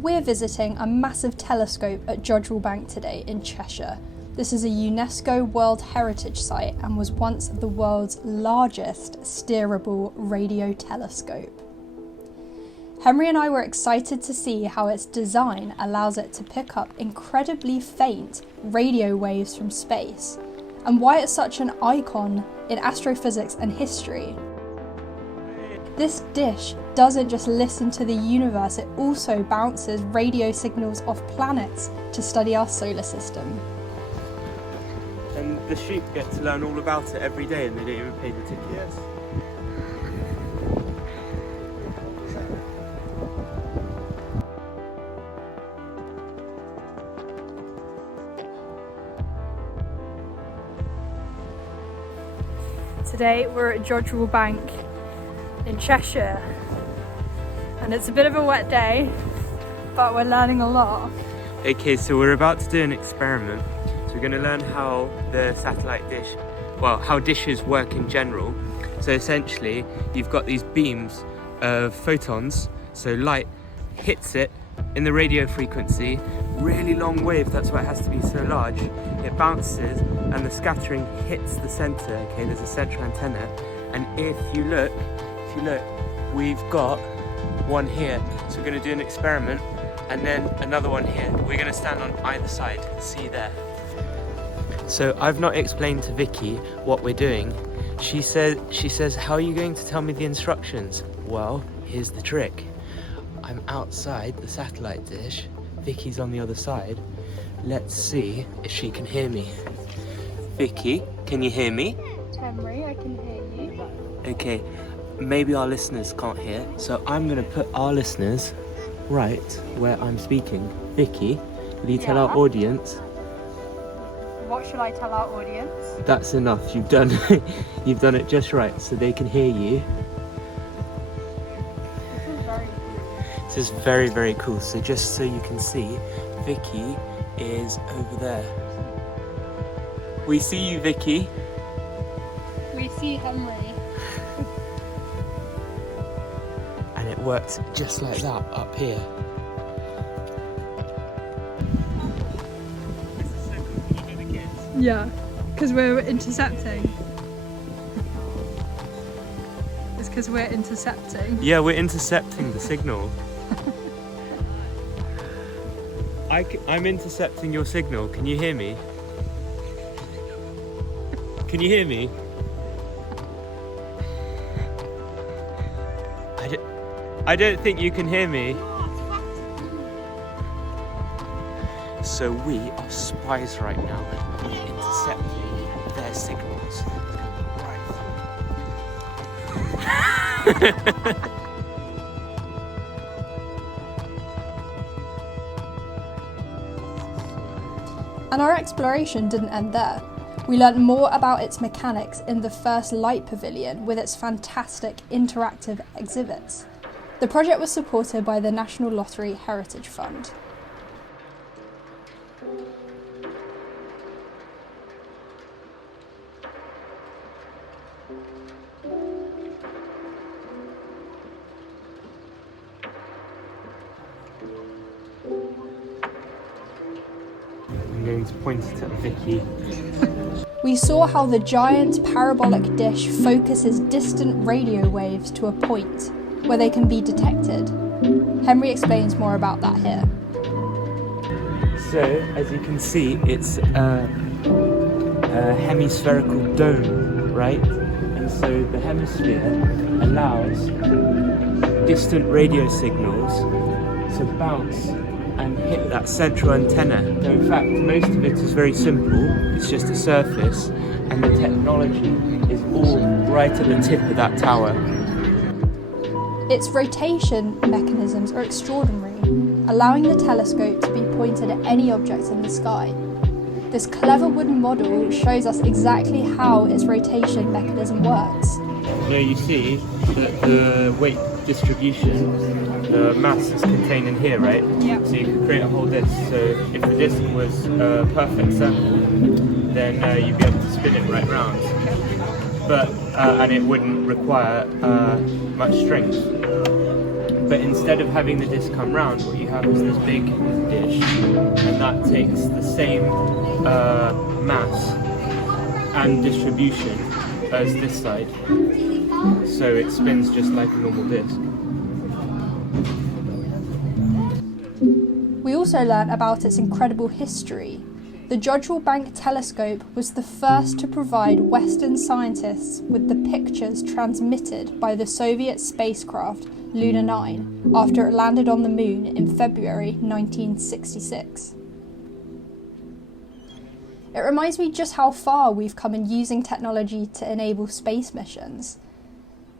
We're visiting a massive telescope at Jodrell Bank today in Cheshire. This is a UNESCO World Heritage site and was once the world's largest steerable radio telescope. Henry and I were excited to see how its design allows it to pick up incredibly faint radio waves from space, and why it's such an icon in astrophysics and history. This dish doesn't just listen to the universe, it also bounces radio signals off planets to study our solar system. And the sheep get to learn all about it every day and they don't even pay the tickets. Today we're at Jodrell Bank in Cheshire, and it's a bit of a wet day, but we're learning a lot. Okay, so we're about to do an experiment. So we're going to learn how the satellite dish, well, how dishes work in general. So essentially, you've got these beams of photons, so light hits it in the radio frequency, really long wave, that's why it has to be so large. It bounces and the scattering hits the center. Okay, there's a central antenna, and if you look, we've got one here. So we're going to do an experiment and then another one here. We're going to stand on either side, see there. So I've not explained to Vicky what we're doing. She says, how are you going to tell me the instructions? Well, here's the trick. I'm outside the satellite dish, Vicky's on the other side. Let's see if she can hear me. Vicky, can you hear me? Henry, I can hear you. Okay, maybe our listeners can't hear, so I'm going to put our listeners right where I'm speaking. Vicky, will you tell our audience? What should I tell our audience? That's enough, you've done it just right, so they can hear you. This is very, very cool. So just so you can see, Vicky is over there. We see you, Vicky. We see Henry. And it works just like that up here. This is so cool. Can you hear the kids? Yeah, because we're intercepting. It's because we're intercepting. Yeah, we're intercepting the signal. I'm intercepting your signal. Can you hear me? Can you hear me? I don't think you can hear me. So we are spies right now. We're intercepting their signals. Right. And our exploration didn't end there. We learnt more about its mechanics in the first light pavilion with its fantastic interactive exhibits. The project was supported by the National Lottery Heritage Fund. I'm going to point it at Vicky. We saw how the giant parabolic dish focuses distant radio waves to a point where they can be detected. Henry explains more about that here. So, as you can see, it's a hemispherical dome, right? And so the hemisphere allows distant radio signals to bounce and hit that central antenna. So in fact, most of it is very simple. It's just a surface, and the technology is all right at the tip of that tower. Its rotation mechanisms are extraordinary, allowing the telescope to be pointed at any object in the sky. This clever wooden model shows us exactly how its rotation mechanism works. Now you see that the weight distribution, the mass is contained in here, right? Yeah. So you could create a whole disc. So if the disc was a perfect circle, then you'd be able to spin it right round. But and it wouldn't require much strength. But instead of having the disc come round, what you have is this big dish, and that takes the same mass and distribution as this side, so it spins just like a normal disc. We also learnt about its incredible history. The Jodrell Bank Telescope was the first to provide Western scientists with the pictures transmitted by the Soviet spacecraft Luna 9 after it landed on the moon in February 1966. It reminds me just how far we've come in using technology to enable space missions.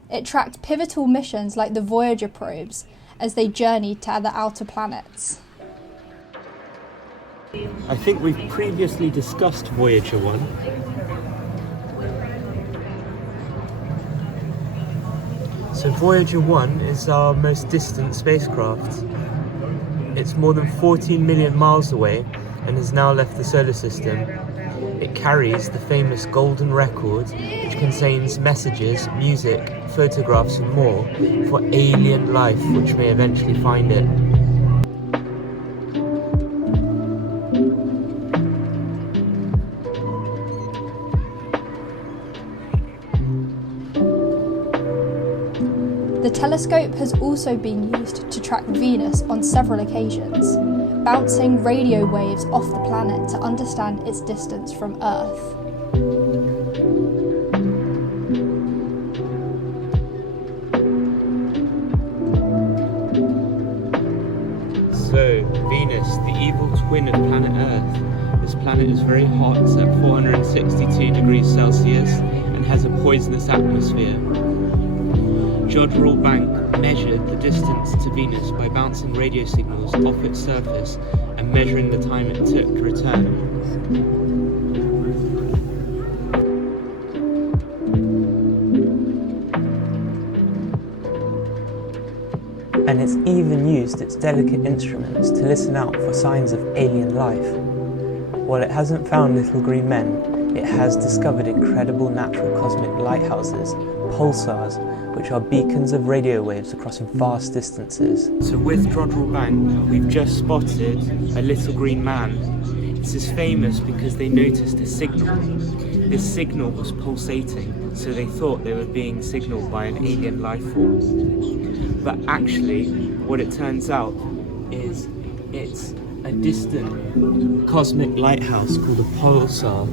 It tracked pivotal missions like the Voyager probes as they journeyed to other outer planets. I think we've previously discussed Voyager 1. So Voyager 1 is our most distant spacecraft. It's more than 14 million miles away and has now left the solar system. It carries the famous golden record, which contains messages, music, photographs and more for alien life which may eventually find it. The telescope has also been used to track Venus on several occasions, bouncing radio waves off the planet to understand its distance from Earth. So, Venus, the evil twin of planet Earth. This planet is very hot, it's at 462 degrees Celsius and has a poisonous atmosphere. Jodrell Bank measured the distance to Venus by bouncing radio signals off its surface and measuring the time it took to return. And it's even used its delicate instruments to listen out for signs of alien life. While it hasn't found little green men, it has discovered incredible natural cosmic lighthouses, pulsars, which are beacons of radio waves across vast distances. So with Jodrell Bank, we've just spotted a little green man. This is famous because they noticed a signal. This signal was pulsating, so they thought they were being signaled by an alien life form. But actually, what it turns out is it's a distant cosmic lighthouse called a pulsar.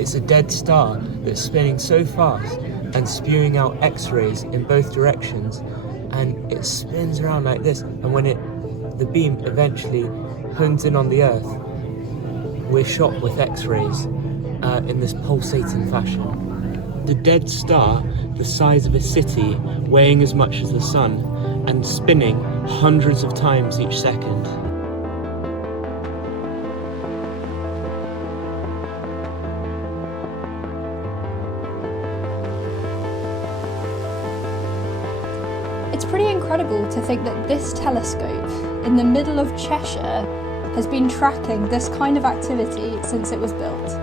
It's a dead star that's spinning so fast and spewing out X-rays in both directions, and it spins around like this, and when the beam eventually hones in on the Earth, we're shot with X-rays in this pulsating fashion. The dead star, the size of a city, weighing as much as the sun, and spinning hundreds of times each second. It's pretty incredible to think that this telescope, in the middle of Cheshire, has been tracking this kind of activity since it was built.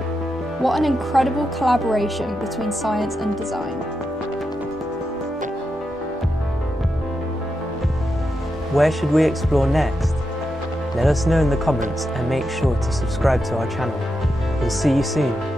What an incredible collaboration between science and design. Where should we explore next? Let us know in the comments and make sure to subscribe to our channel. We'll see you soon.